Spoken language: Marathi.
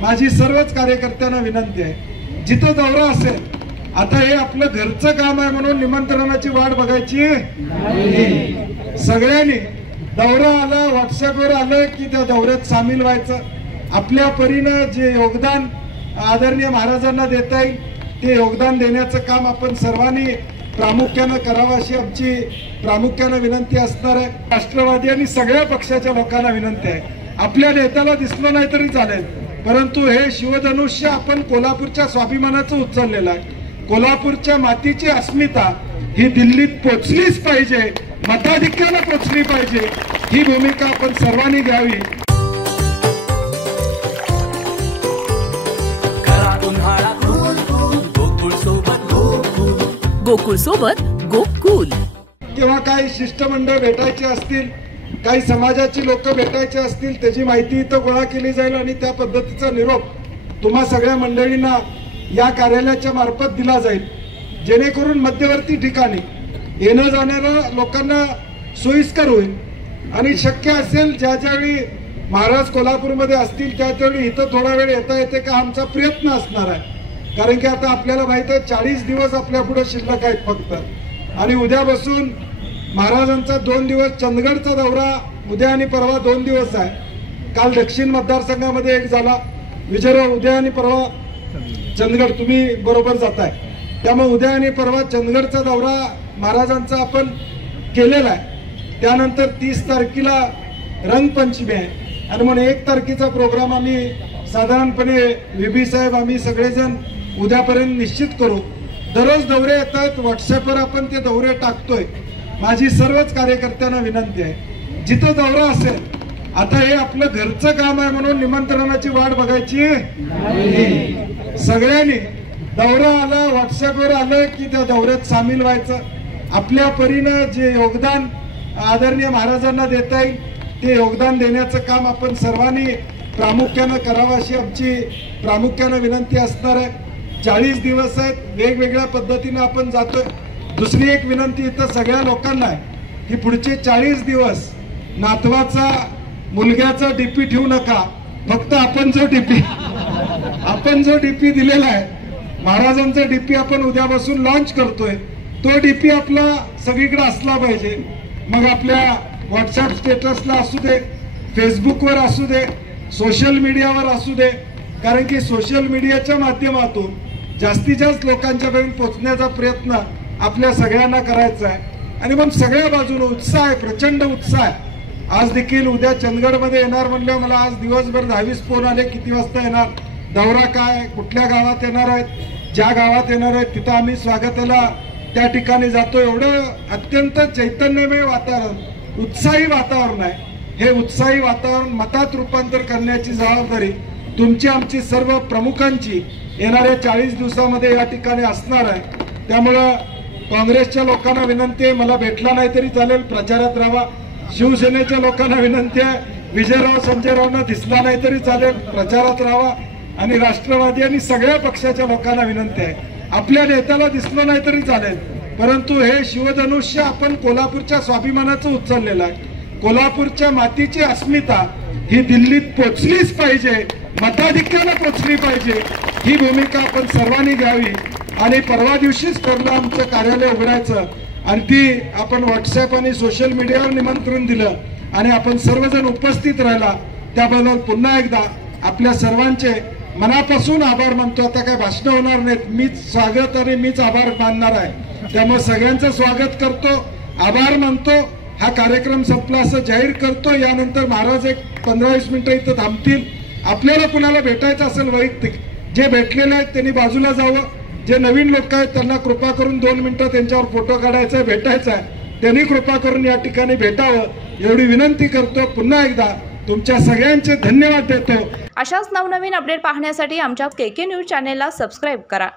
माझी सर्वच कार्यकर्त्यांना विनंती आहे, जिथं दौरा असेल, आता हे आपलं घरचं काम आहे म्हणून निमंत्रणाची वाट बघायची नाही। सगळ्यांनी दौरा आला, व्हॉट्सअपवर आलं की त्या दौऱ्यात सामील व्हायचं। आपल्या परीनं जे योगदान आदरणीय महाराजांना देता येईल ते योगदान देण्याचं काम आपण सर्वांनी प्रामुख्यानं करावं अशी आमची प्रामुख्यानं विनंती असणार आहे। राष्ट्रवादी आणि सगळ्या पक्षाच्या लोकांना विनंती आहे, आपल्या नेत्याला दिसलं नाही तरी चालेल, परंतु हे शिवधनुष्य आपण कोल्हापूरच्या स्वाभिमानाचं उचललेलं आहे। कोल्हापूरच्या मातीची अस्मिता ही दिल्लीत पोचलीच पाहिजे, मताधिक्याला पोचली पाहिजे, ही भूमिका आपण सर्वांनी घ्यावी। गोकुळ सोबत गोकुल। किंवा काही शिष्टमंडळ भेटायचे असतील, काही समाजाची लोक भेटायचे असतील, त्याची माहिती इथं गोळा केली जाईल आणि त्या पद्धतीचा निरोप तुम्हा सगळ्या मंडळींना या कार्यालयाच्या मार्फत दिला जाईल, जेणेकरून मध्यवर्ती ठिकाणी येणं जाणाऱ्या लोकांना सोयीस्कर होईल। आणि शक्य असेल ज्या ज्यावेळी महाराज कोल्हापूरमध्ये असतील त्या त्यावेळी इथं थोडा वेळ येता येते का आमचा प्रयत्न असणार आहे, कारण की आता आपल्याला माहित आहे 40 दिवस आपल्या पुढे शिल्लक आहेत फक्त। आणि उद्या बसून महाराजांचा 2 दिवस चंदगडचा दौरा उद्या आणि परवा 2 दिवस आहे। काल दक्षिण मतदारसंघामध्ये एक झाला, विजयराव उद्या आणि परवा चंदगड तुम्ही बरोबर जाताय, त्यामुळे उद्या आणि परवा चंदगडचा दौरा महाराजांचा आपण केलेला आहे। त्यानंतर 30 तारखेला रंगपंचमी आहे आणि म्हणून 1 तारखेचा प्रोग्राम आम्ही साधारणपणे व्हीबी साहेब आम्ही सगळेजण उद्यापर्यंत निश्चित करू। दररोज दौरे येतात, व्हॉट्सअपवर आपण ते दौरे टाकतोय। माझी सर्वच कार्यकर्त्यांना विनंती आहे, जिथं दौरा असेल, आता हे आपलं घरचं काम आहे म्हणून निमंत्रणाची वाट बघायची नाही। सगळ्यांनी दौरा आला, व्हॉट्सअपवर आलं की त्या दौऱ्यात सामील व्हायचं। आपल्या परीनं जे योगदान आदरणीय महाराजांना देता येईल ते योगदान देण्याचं काम आपण सर्वांनी प्रामुख्यानं करावं अशी आमची प्रामुख्यानं विनंती असणार आहे। 40 दिवस आहेत, वेगवेगळ्या पद्धतीनं आपण जातोय। दुसरी एक विनंती इथं सगळ्या लोकांना आहे की पुढचे 40 दिवस नातवाचा मुलग्याचा डीपी ठेवू नका, फक्त आपण जो डीपी दिलेला आहे महाराजांचा डीपी आपण उद्यापासून लॉन्च करतोय, तो डीपी आपला सगळीकडे असला पाहिजे। मग आपल्या व्हॉट्सअप स्टेटसला असू दे, फेसबुकवर असू दे, सोशल मीडियावर असू दे, कारण की सोशल मीडियाच्या माध्यमातून जास्तीत जास्त लोकांच्यापर्यंत पोहोचण्याचा प्रयत्न आपल्या सगळ्यांना करायचा आहे। आणि मग सगळ्या बाजूने उत्साह आहे, प्रचंड उत्साह आहे। आज देखील उद्या चंदगडमध्ये येणार म्हणलं, मला आज दिवसभर 10-20 फोन आले, किती वाजता येणार, दौरा काय, कुठल्या गावात येणार आहेत, ज्या गावात येणार आहेत तिथं आम्ही स्वागताला त्या ठिकाणी जातो। एवढं अत्यंत चैतन्यमय वातावरण, उत्साही वातावरण आहे। हे उत्साही वातावरण मतात रूपांतर करण्याची जबाबदारी तुमची आमची सर्व प्रमुखांची येणाऱ्या 40 दिवसामध्ये या ठिकाणी असणार आहे। त्यामुळं काँग्रेसच्या लोकांना विनंती आहे, मला भेटला नाही तरी चालेल, प्रचारात राहा। शिवसेनेच्या लोकांना विनंती आहे, विजयराव संजयरावना दिसला नाही तरी चालेल, प्रचारात राहा। आणि राष्ट्रवादी आणि सगळ्या पक्षाच्या लोकांना विनंती आहे, आपल्या नेत्याला दिसलं नाही तरी चालेल, परंतु हे शिवधनुष्य आपण कोल्हापूरच्या स्वाभिमानाचं उचललेलं आहे। कोल्हापूरच्या मातीची अस्मिता ही दिल्लीत पोचलीच पाहिजे, मताधिक्याला पोचली पाहिजे, ही भूमिका आपण सर्वांनी घ्यावी। आणि परवा दिवशीच ठरलं आमचं कार्यालय उघडायचं आणि ती आपण व्हॉट्सअप आणि सोशल मीडियावर निमंत्रण दिलं आणि आपण सर्वजण उपस्थित राहिला, त्याबद्दल पुन्हा एकदा आपल्या सर्वांचे मनापासून आभार मानतो। आता काय भाषण होणार नाहीत, मीच स्वागत आणि मीच आभार मानणार आहे, त्यामुळे सगळ्यांचं स्वागत करतो, आभार मानतो। हा कार्यक्रम संपला असं जाहीर करतो। यानंतर महाराज एक 15-20 मिनिटं इथं थांबतील। आपल्याला कुणाला भेटायचं असेल वैयक्तिक, जे भेटलेले आहेत त्यांनी बाजूला जावं, जे नवीन लोक आहेत त्यांना कृपा करून 2 मिनिटं त्यांच्यावर फोटो काढायचा आहे, भेटायचा आहे, त्यांनी कृपा करून या ठिकाणी भेटावं एवढी विनंती करतो। पुन्हा एकदा तुमच्या सगळ्यांचे धन्यवाद देतो। अशाच नवनवीन अपडेट पाहण्यासाठी आमच्या केके न्यूज चॅनेलला सबस्क्राईब करा।